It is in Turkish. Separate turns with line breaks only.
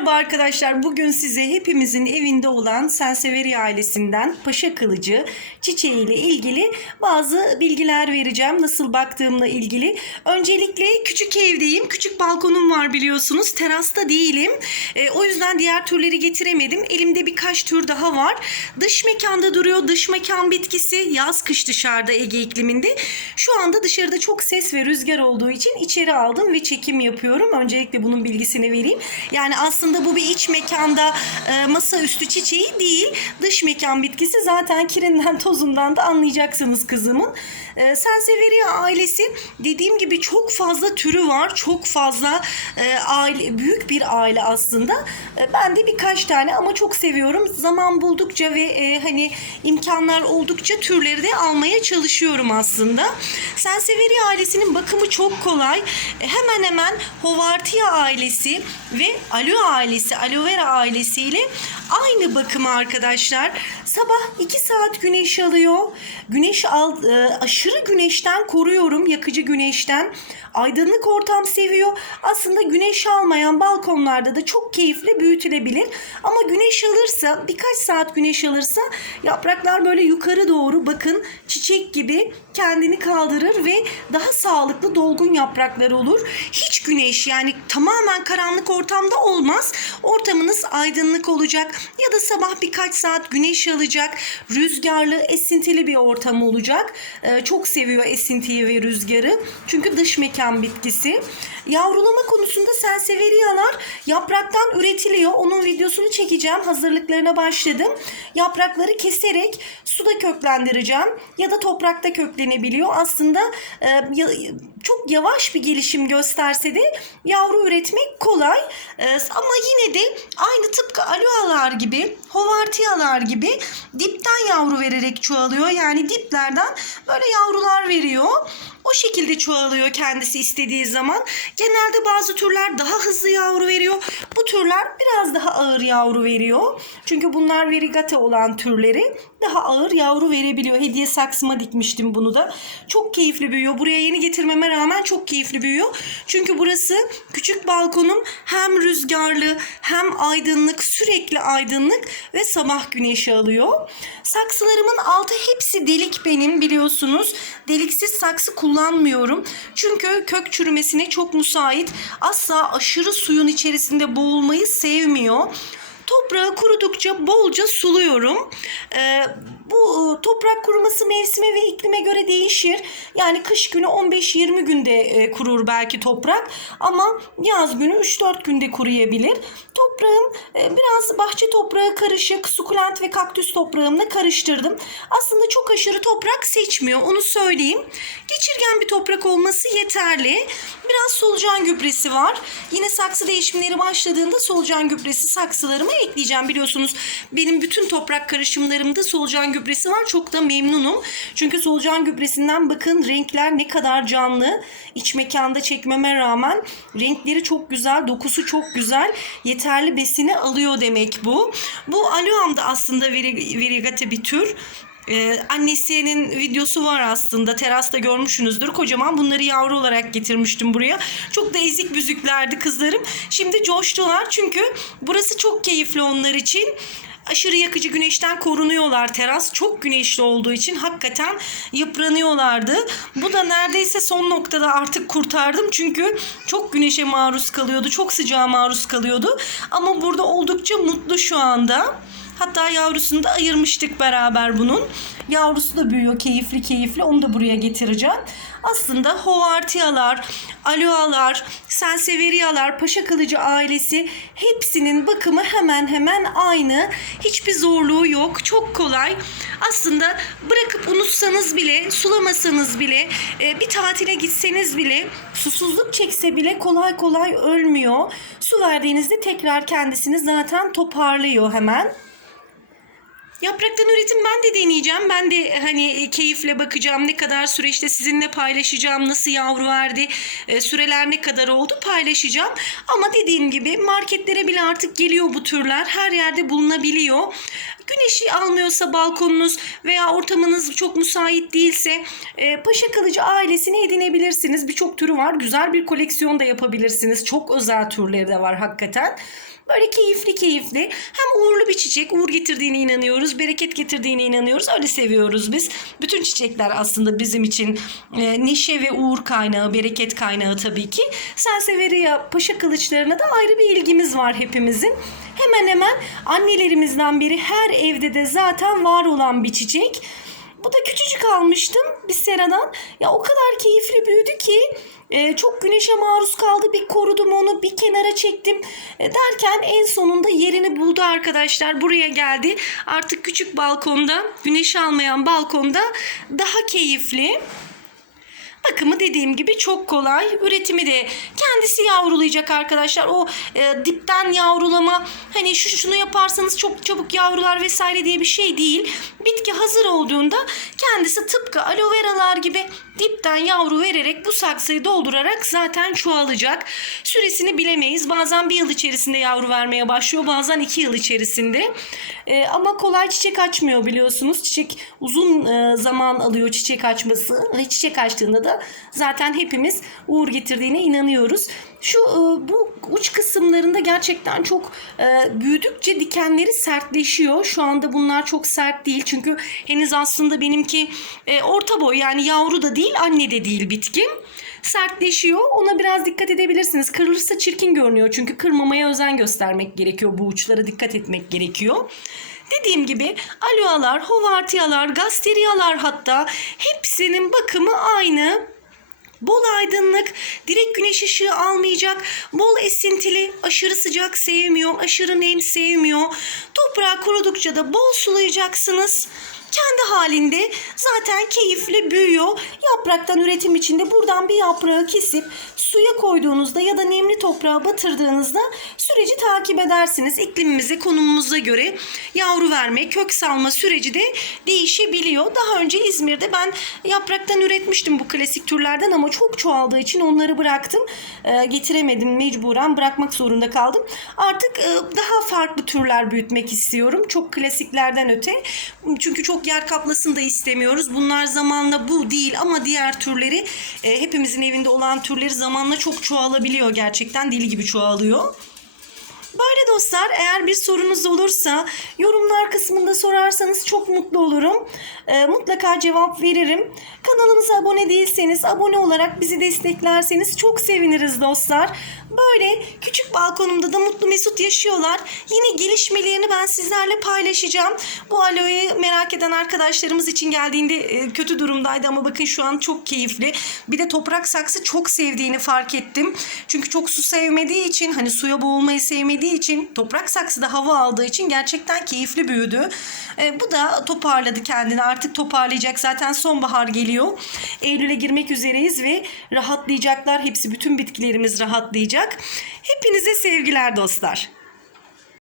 Merhaba arkadaşlar. Bugün size hepimizin evinde olan Senseveri ailesinden paşa kılıcı çiçeği ile ilgili bazı bilgiler vereceğim. Nasıl baktığımla ilgili. Öncelikle küçük evdeyim. Küçük balkonum var biliyorsunuz. Terasta değilim. E, o yüzden diğer türleri getiremedim. Elimde birkaç tür daha var. Dış mekanda duruyor. Dış mekan bitkisi. Yaz kış dışarıda Ege ikliminde. Şu anda dışarıda çok ses ve rüzgar olduğu için içeri aldım ve çekim yapıyorum. Öncelikle bunun bilgisini vereyim. Yani aslında bu bir iç mekanda e, masaüstü çiçeği değil. Dış mekan bitkisi zaten kirinden tozundan da anlayacaksınız kızımın. E, Sansevieria ailesi dediğim gibi çok fazla türü var. Çok fazla e, aile büyük bir aile aslında. E, ben de birkaç tane ama çok seviyorum. Zaman buldukça ve e, hani imkanlar oldukça türleri de almaya çalışıyorum aslında. Sansevieria ailesinin bakımı çok kolay. E, hemen hemen Hovartia ailesi ve Aloe ailesi, aloe vera ailesiyle aynı bakımı arkadaşlar. Sabah 2 saat güneş alıyor. Güneş al, e, aşırı güneşten koruyorum, yakıcı güneşten. Aydınlık ortam seviyor. Aslında güneş almayan balkonlarda da çok keyifli büyütülebilir. Ama güneş alırsa, birkaç saat güneş alırsa yapraklar böyle yukarı doğru bakın çiçek gibi kendini kaldırır ve daha sağlıklı dolgun yapraklar olur. Hiç güneş yani tamamen karanlık ortamda olmaz. Ortamınız aydınlık olacak ya da sabah birkaç saat güneş alacak. Rüzgarlı, esintili bir ortam olacak. Ee, çok seviyor esintiyi ve rüzgarı. Çünkü dış mekan bitkisi. Yavrulama konusunda senseveriyalar yapraktan üretiliyor. Onun videosunu çekeceğim. Hazırlıklarına başladım. Yaprakları keserek suda köklendireceğim ya da toprakta köklenebiliyor. Aslında e, ya- çok yavaş bir gelişim gösterse de yavru üretmek kolay. E, ama yine de aynı tıpkı aloalar gibi, hovartiyalar gibi dipten yavru vererek çoğalıyor. Yani diplerden böyle yavrular veriyor. O şekilde çoğalıyor kendisi istediği zaman. Genelde bazı türler daha hızlı yavru veriyor. Bu türler biraz daha ağır yavru veriyor. Çünkü bunlar verigate olan türleri daha ağır yavru verebiliyor. Hediye saksıma dikmiştim bunu da. Çok keyifli büyüyor. Buraya yeni getirmeme rağmen çok keyifli büyüyor. Çünkü burası küçük balkonum hem rüzgarlı hem aydınlık sürekli aydınlık ve sabah güneşi alıyor. Saksılarımın altı hepsi delik benim biliyorsunuz. Deliksiz saksı kullanmıyorum. Çünkü kök çürümesine çok müsait. Asla aşırı suyun içerisinde boğulmayı sevmiyor. Toprağı kurudukça bolca suluyorum. Ee, bu e, toprak kuruması mevsime ve iklime göre değişir. Yani kış günü 15-20 günde e, kurur belki toprak ama yaz günü 3-4 günde kuruyabilir. Toprağım e, biraz bahçe toprağı karışık, sukulent ve kaktüs toprağımla karıştırdım. Aslında çok aşırı toprak seçmiyor onu söyleyeyim. Geçirgen bir toprak olması yeterli. Biraz solucan gübresi var. Yine saksı değişimleri başladığında solucan gübresi saksılarıma ekleyeceğim. Biliyorsunuz benim bütün toprak karışımlarımda solucan gübresi var. Çok da memnunum. Çünkü solucan gübresinden bakın renkler ne kadar canlı. İç mekanda çekmeme rağmen renkleri çok güzel, dokusu çok güzel. Yeterli besini alıyor demek bu. Bu aloam da aslında verigate bir tür. Ee, annesinin videosu var aslında. Terasta görmüşsünüzdür. Kocaman bunları yavru olarak getirmiştim buraya. Çok da ezik büzüklerdi kızlarım. Şimdi coştular çünkü burası çok keyifli onlar için. Aşırı yakıcı güneşten korunuyorlar teras. Çok güneşli olduğu için hakikaten yıpranıyorlardı. Bu da neredeyse son noktada artık kurtardım. Çünkü çok güneşe maruz kalıyordu. Çok sıcağa maruz kalıyordu. Ama burada oldukça mutlu şu anda. Hatta yavrusunu da ayırmıştık beraber bunun. Yavrusu da büyüyor keyifli keyifli. Onu da buraya getireceğim. Aslında hovartiyalar, aloalar, senseveriyalar, paşa kılıcı ailesi hepsinin bakımı hemen hemen aynı. Hiçbir zorluğu yok. Çok kolay. Aslında bırakıp unutsanız bile, sulamasanız bile, e, bir tatile gitseniz bile, susuzluk çekse bile kolay kolay ölmüyor. Su verdiğinizde tekrar kendisini zaten toparlıyor hemen. Yapraktan üretim ben de deneyeceğim. Ben de hani keyifle bakacağım. Ne kadar süreçte sizinle paylaşacağım. Nasıl yavru verdi, e, süreler ne kadar oldu paylaşacağım. Ama dediğim gibi marketlere bile artık geliyor bu türler. Her yerde bulunabiliyor. Güneşi almıyorsa balkonunuz veya ortamınız çok müsait değilse e, Paşa Kılıcı ailesini edinebilirsiniz. Birçok türü var. Güzel bir koleksiyon da yapabilirsiniz. Çok özel türleri de var hakikaten. Böyle keyifli keyifli. Hem uğurlu bir çiçek. Uğur getirdiğine inanıyoruz. Bereket getirdiğine inanıyoruz. Öyle seviyoruz biz. Bütün çiçekler aslında bizim için e, neşe ve uğur kaynağı, bereket kaynağı tabii ki. Sansevieria paşa kılıçlarına da ayrı bir ilgimiz var hepimizin. Hemen hemen annelerimizden beri her evde de zaten var olan bir çiçek. Bu da küçücük almıştım bir seradan. Ya o kadar keyifli büyüdü ki e, çok güneşe maruz kaldı. Bir korudum onu, bir kenara çektim. E, derken en sonunda yerini buldu arkadaşlar. Buraya geldi. Artık küçük balkonda, güneş almayan balkonda daha keyifli. Bakımı dediğim gibi çok kolay. Üretimi de kendisi yavrulayacak arkadaşlar. O e, dipten yavrulama hani şu şunu yaparsanız çok çabuk yavrular vesaire diye bir şey değil. Bitki hazır olduğunda kendisi tıpkı aloe veralar gibi dipten yavru vererek bu saksıyı doldurarak zaten çoğalacak. Süresini bilemeyiz. Bazen bir yıl içerisinde yavru vermeye başlıyor. Bazen iki yıl içerisinde. E, ama kolay çiçek açmıyor biliyorsunuz. Çiçek uzun e, zaman alıyor çiçek açması. Ve çiçek açtığında da zaten hepimiz uğur getirdiğine inanıyoruz. Şu e, bu uç kısımlarında gerçekten çok e, büyüdükçe dikenleri sertleşiyor. Şu anda bunlar çok sert değil. Çünkü henüz aslında benimki e, orta boy yani yavru da değil anne de değil bitki sertleşiyor. Ona biraz dikkat edebilirsiniz. Kırılırsa çirkin görünüyor. Çünkü kırmamaya özen göstermek gerekiyor. Bu uçlara dikkat etmek gerekiyor. Dediğim gibi aloalar, hovartiyalar, gasteriyalar hatta hepsinin bakımı aynı. Bol aydınlık, direkt güneş ışığı almayacak, bol esintili, aşırı sıcak sevmiyor, aşırı nem sevmiyor. Toprağı kurudukça da bol sulayacaksınız. Kendi halinde zaten keyifli büyüyor. Yapraktan üretim içinde buradan bir yaprağı kesip suya koyduğunuzda ya da nemli toprağa batırdığınızda süreci takip edersiniz. İklimimize, konumumuza göre yavru verme, kök salma süreci de değişebiliyor. Daha önce İzmir'de ben yapraktan üretmiştim bu klasik türlerden ama çok çoğaldığı için onları bıraktım. Ee, getiremedim mecburen bırakmak zorunda kaldım. Artık e, daha farklı türler büyütmek istiyorum. Çok klasiklerden öte. Çünkü çok yer kaplasın da istemiyoruz. Bunlar zamanla bu değil ama diğer türleri e, hepimizin evinde olan türleri zamanla çok çoğalabiliyor gerçekten. Deli gibi çoğalıyor. Böyle dostlar eğer bir sorunuz olursa yorumlar kısmında sorarsanız çok mutlu olurum. Ee, mutlaka cevap veririm. Kanalımıza abone değilseniz abone olarak bizi desteklerseniz çok seviniriz dostlar. Böyle küçük balkonumda da mutlu mesut yaşıyorlar. Yine gelişmelerini ben sizlerle paylaşacağım. Bu aloe'yi merak eden arkadaşlarımız için geldiğinde e, kötü durumdaydı ama bakın şu an çok keyifli. Bir de toprak saksı çok sevdiğini fark ettim. Çünkü çok su sevmediği için hani suya boğulmayı sevmediği için toprak saksıda hava aldığı için gerçekten keyifli büyüdü. E, bu da toparladı kendini. Artık toparlayacak. Zaten sonbahar geliyor. Eylül'e girmek üzereyiz ve rahatlayacaklar. Hepsi bütün bitkilerimiz rahatlayacak. Hepinize sevgiler dostlar.